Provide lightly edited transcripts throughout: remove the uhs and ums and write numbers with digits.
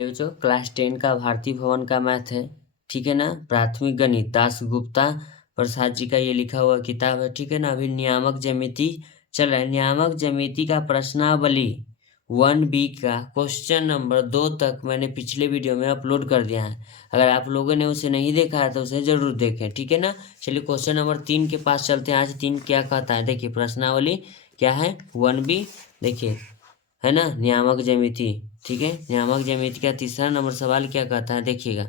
बच्चों क्लास 10 का भारतीय भवन का मैथ है। ठीक है ना। प्राथमिक गणित दास गुप्ता प्रसाद जी का ये लिखा हुआ किताब है। ठीक है ना। अभी नियामक ज्यामिति चल रहा है। नियामक ज्यामिति का प्रश्नावली 1B का क्वेश्चन नंबर 2 तक मैंने पिछले वीडियो में अपलोड कर दिया है। अगर आप लोगों ने उसे नहीं देखा है तो उसे जरूर देखें। ठीक है ना। चलिए क्वेश्चन नंबर 3 के पास चलते हैं। आज 3 क्या कहता है देखिए। प्रश्नावली क्या है 1B देखिए है ना। नियामक ज्यामिति ठीक है। नियामक ज्यामिति का तीसरा नंबर सवाल क्या कहता है देखिएगा।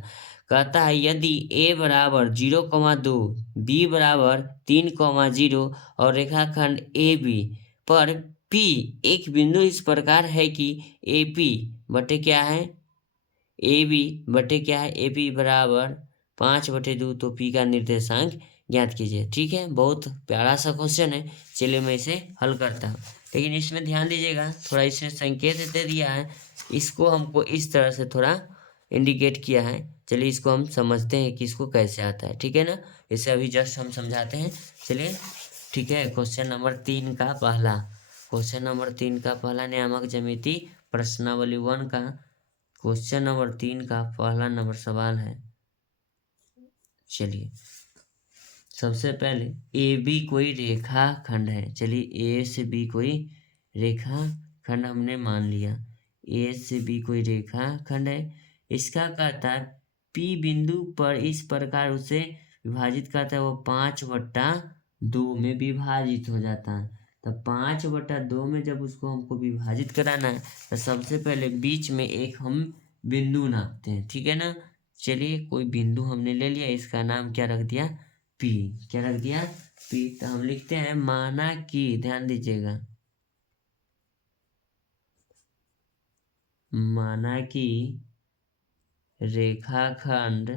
कहता है यदि a बराबर 0,2 b बराबर 3,0 और रेखाखंड ए बी पर p एक बिंदु इस प्रकार है कि ए पी बटे क्या है ए बी बटे क्या है ए पी बराबर 5/2 तो p का निर्देशांक ज्ञात कीजिए। ठीक है। बहुत प्यारा सा क्वेश्चन है। चलिए मैं इसे हल करता हूँ। लेकिन इसमें ध्यान दीजिएगा थोड़ा इसमें संकेत दे दिया है। इसको हमको इस तरह से थोड़ा इंडिकेट किया है। चलिए इसको हम समझते हैं कि इसको कैसे आता है। ठीक है ना। इसे अभी जस्ट हम समझाते हैं। चलिए ठीक है। क्वेश्चन नंबर 3 का पहला नियामक ज्यामिति प्रश्नावली 1 का क्वेश्चन नंबर 3 का पहला नंबर सवाल है। चलिए सबसे पहले ए बी कोई रेखा खंड है। चलिए ए से बी कोई रेखा खंड हमने मान लिया। ए से बी कोई रेखा खंड है। इसका कहता है पी बिंदु पर इस प्रकार उसे विभाजित करता है वो 5/2 में विभाजित हो जाता है। तो 5/2 में जब उसको हमको विभाजित कराना है तो सबसे पहले बीच में एक हम बिंदु नापते हैं। ठीक है ना। चलिए कोई बिंदु हमने ले लिया। इसका नाम क्या रख दिया पी। क्या रख दिया पी। तो हम लिखते हैं माना कि ध्यान दीजिएगा माना कि रेखाखंड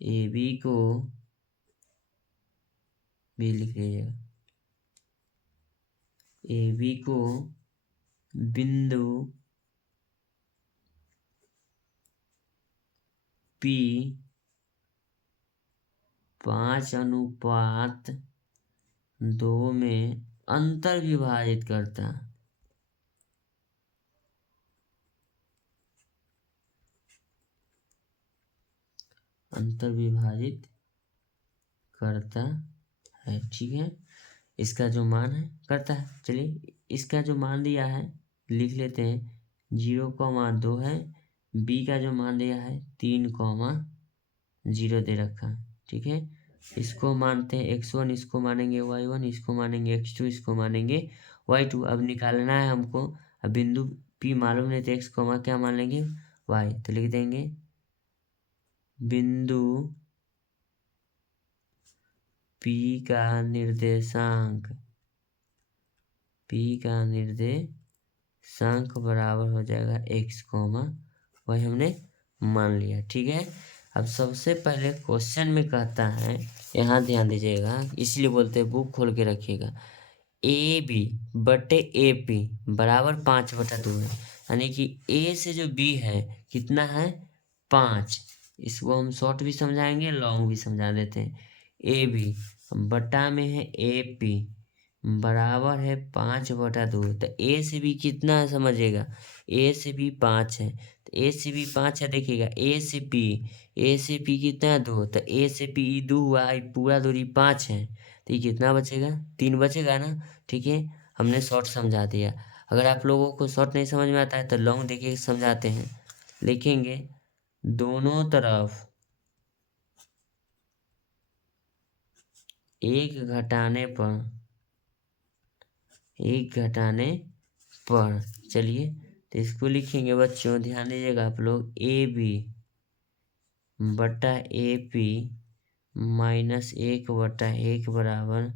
ए बी को भी लिख लीजिएगा ए बी को बिंदु पी 5/2 में अंतर विभाजित करता है। अंतर विभाजित करता है। ठीक है। इसका जो मान है करता है। चलिए इसका जो मान दिया है लिख लेते हैं 0,2 है। बी का जो मान दिया है 3,0 दे रखा है। ठीक है। इसको मानते हैं x1 इसको मानेंगे y1 इसको मानेंगे x2 इसको मानेंगे y2। अब निकालना है हमको। अब बिंदु p मालूम नहीं तो x क्या मान लेंगे y। तो लिख देंगे बिंदु p का निर्देशांक बराबर हो जाएगा x, वही हमने मान लिया। ठीक है। अब सबसे पहले क्वेश्चन में कहता है यहाँ ध्यान दीजिएगा इसलिए बोलते हैं बुक खोल के रखिएगा ए बी बटे ए पी बराबर 5/2 है। यानी कि ए से जो बी है कितना है 5। इसको हम शॉर्ट भी समझाएंगे लॉन्ग भी समझा देते हैं। ए बी बटा में है ए पी बराबर है 5/2। तो ए से बी कितना है समझिएगा ए से बी 5 है। तो ए से बी 5 है देखिएगा ए से पी कितना है 2। तो ए से पी 2 हुआ पूरा दूरी 5 है। तो ये कितना बचेगा 3 बचेगा ना। ठीक है। हमने शॉर्ट समझा दिया। अगर आप लोगों को शॉर्ट नहीं समझ में आता है तो लॉन्ग देखिए समझाते हैं। लिखेंगे दोनों तरफ एक घटाने पर चलिए तो इसको लिखेंगे बच्चों ध्यान दीजिएगा आप लोग ए बी बटा ए पी -1/1 बराबर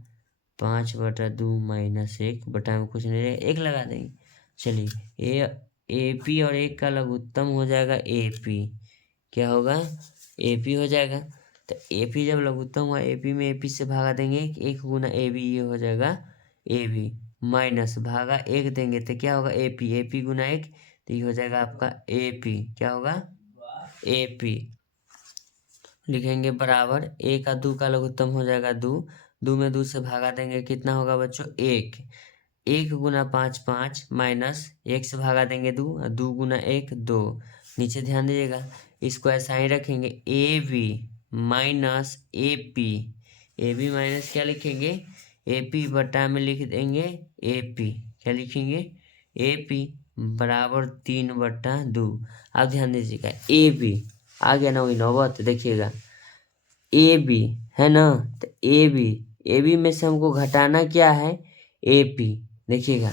5/2 -1 बटा में कुछ नहीं रहेगा 1 लगा देंगे। चलिए ए पी और 1 का लघुत्तम हो जाएगा ए पी। क्या होगा ए पी हो जाएगा। तो ए पी जब लघुत्तम हुआ ए पी में ए पी से भागा देंगे 1 गुना ए बी ये हो जाएगा ए बी माइनस भागा 1 देंगे तो क्या होगा ए पी गुना 1 तो ये हो जाएगा आपका ए पी। क्या होगा ए पी लिखेंगे बराबर 1 का 2 का लघुत्तम हो जाएगा 2 2 में 2 से भागा देंगे कितना होगा बच्चों 1 1 गुना 5 5 माइनस 1 से भागा देंगे 2, 2 गुना 1 2। नीचे ध्यान दीजिएगा, इसको ऐसा ही रखेंगे, A B minus A P. A B minus क्या लिखेंगे, ए पी बटा में लिख देंगे ए पी। क्या लिखेंगे, ए पी बराबर 3/2। अब ध्यान दीजिएगा, ए बी आ गया ना, वही नौबत देखिएगा, ए बी है ना, तो ए बी में से हमको घटाना क्या है, ए पी। देखिएगा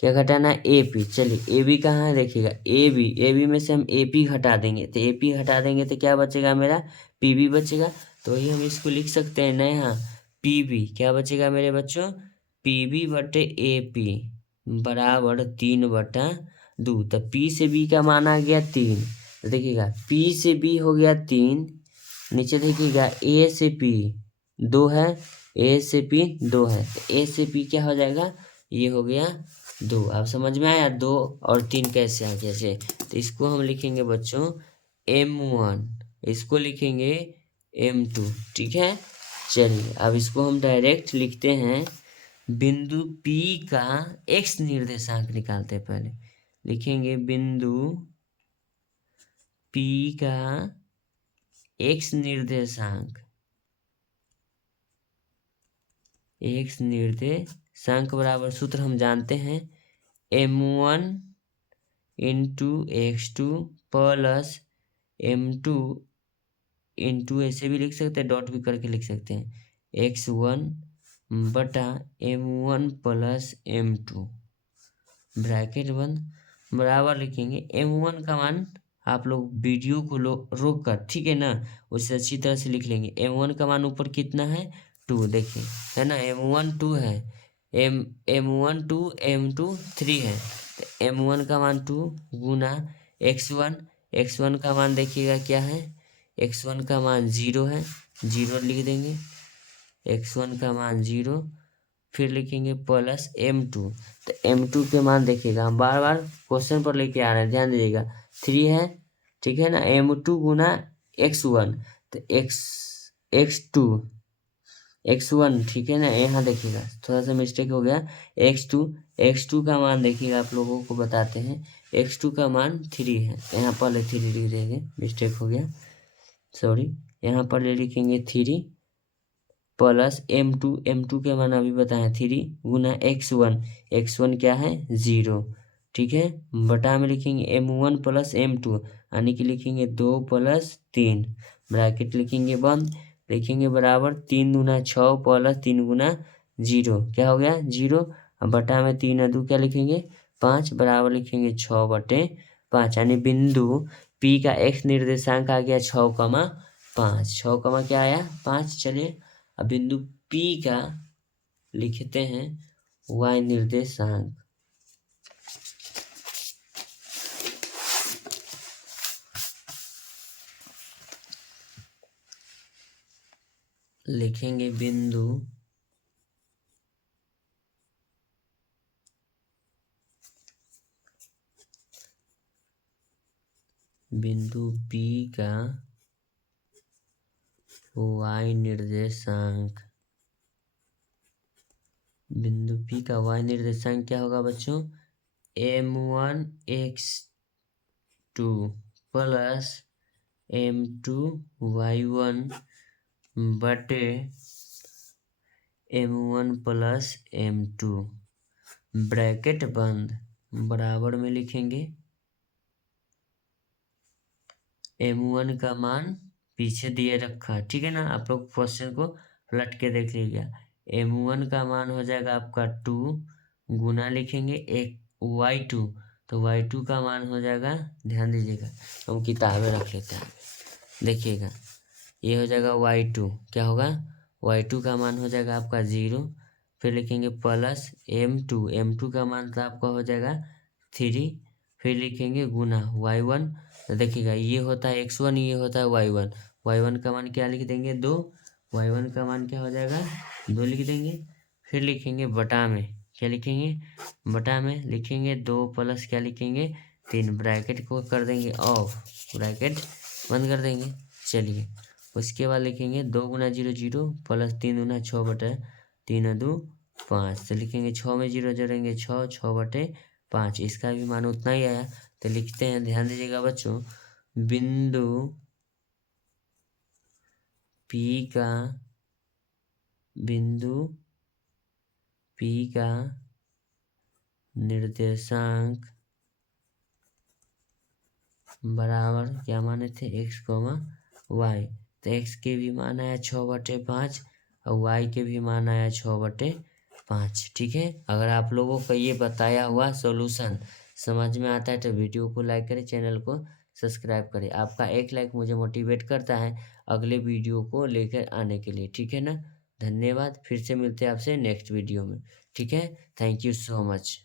क्या घटाना है, ए पी। चलिए ए बी कहाँ है, देखिएगा ए बी में से हम ए पी घटा देंगे, तो ए पी घटा देंगे तो क्या बचेगा मेरा, पी बी बचेगा। तो वही हम इसको लिख सकते हैं ना यहाँ, पी बी क्या बचेगा मेरे बच्चों, पी बी बटे ए पी बराबर 3/2। तो पी से बी का मान आ गया 3। तो देखिएगा पी से बी हो गया 3, नीचे देखिएगा ए से पी 2 है, ए से पी 2 है, तो ए से पी क्या हो जाएगा, ये हो गया 2। अब समझ में आया 2 और 3 कैसे आ गया से। तो इसको हम लिखेंगे बच्चों M1, इसको लिखेंगे M2, ठीक है। चलिए अब इसको हम डायरेक्ट लिखते हैं, बिंदु P का x निर्देशांक निकालते हैं। पहले लिखेंगे बिंदु P का x निर्देशांक, x निर्देशांक बराबर सूत्र हम जानते हैं, M1 into x2 plus M2 into, ऐसे भी लिख सकते हैं, डॉट भी करके लिख सकते हैं, x1 बटा M1 प्लस M2 ब्रैकेट बंद बराबर लिखेंगे। M1 का मान आप लोग वीडियो को रोक कर, ठीक है ना, उसे अच्छी तरह से लिख लेंगे। M1 का मान ऊपर कितना है, 2, देखिए है ना, M1 2 है, M1 2 M2 3 है, तो M1 का मान 2 गुना x1 का मान देखिएगा क्या है, x1 का मान 0 है, 0 लिख देंगे, x1 का मान 0, फिर लिखेंगे प्लस M2। तो M2 के मान देखिएगा, हम बार बार क्वेश्चन पर लेके आ रहे हैं, ध्यान दीजिएगा, 3 है, ठीक है ना, M2 गुना x1, तो x1, ठीक है ना, यहाँ देखिएगा थोड़ा सा मिस्टेक हो गया, x2 का मान देखिएगा, आप लोगों को बताते हैं, x2 का मान 3 है, यहाँ पर 3 लिख देंगे, मिस्टेक हो गया, सॉरी, यहाँ पर लिखेंगे 3 प्लस M2 के मान अभी बताएं 3 गुना x1 क्या है 0, ठीक है, बटा में लिखेंगे M1 प्लस M2, यानी कि लिखेंगे 2 प्लस 3 ब्रैकेट लिखेंगे बंद, लिखेंगे बराबर 3 गुना 6 प्लस 3 गुना 0 क्या हो गया 0, बटा में 3 2 क्या लिखेंगे 5 बराबर लिखेंगे 6/5, यानी बिंदु P का x निर्देशांक आ गया 6,5, 6, क्या आया 5। चलिए अब बिंदु P का लिखते हैं y निर्देशांक, लिखेंगे बिंदु P का y निर्देशांक, बिंदु P का y निर्देशांक क्या होगा बच्चों, M1 x2 plus M2 y1 बटे M1 प्लस M2 ब्रैकेट बंद बराबर में लिखेंगे M1 का मान पीछे दिए रखा, ठीक है ना, आप लोग क्वेश्चन को पलट के देख लीजिएगा, M1 का मान हो जाएगा आपका 2 गुना लिखेंगे एक y2, तो y2 का मान हो जाएगा, ध्यान दीजिएगा, हम किताबें रख लेते हैं, देखिएगा ये हो जाएगा y2, क्या होगा y2 का मान हो जाएगा आपका 0, फिर लिखेंगे प्लस M2 का मान तो आपका हो जाएगा 3, फिर लिखेंगे गुना y1, तो देखिएगा ये होता है x1, ये होता है y1 का मान क्या लिख देंगे 2, y1 का मान क्या हो जाएगा 2 लिख देंगे, फिर लिखेंगे बटा में, क्या लिखेंगे बटा में लिखेंगे 2 प्लस क्या लिखेंगे 3 ब्रैकेट को कर देंगे ऑफ, ब्रैकेट बंद कर देंगे। चलिए उसके बाद लिखेंगे 2 गुना 0 0 प्लस 3 गुना 6/3 2 5। तो लिखेंगे 6 में 0 जोड़ेंगे 6, 6/5, इसका भी मान उतना ही आया। तो लिखते हैं, ध्यान दीजिएगा बच्चों, बिंदु P का निर्देशांक बराबर क्या माने थे, x, y। तो x के भी मान आया 6/5 और y के भी मान आया 6/5। ठीक है, अगर आप लोगों को ये बताया हुआ सॉल्यूशन समझ में आता है तो वीडियो को लाइक करें, चैनल को सब्सक्राइब करें। आपका एक लाइक मुझे मोटिवेट करता है अगले वीडियो को लेकर आने के लिए। ठीक है ना, धन्यवाद। फिर से मिलते हैं आपसे नेक्स्ट वीडियो में। ठीक है, थैंक यू सो मच।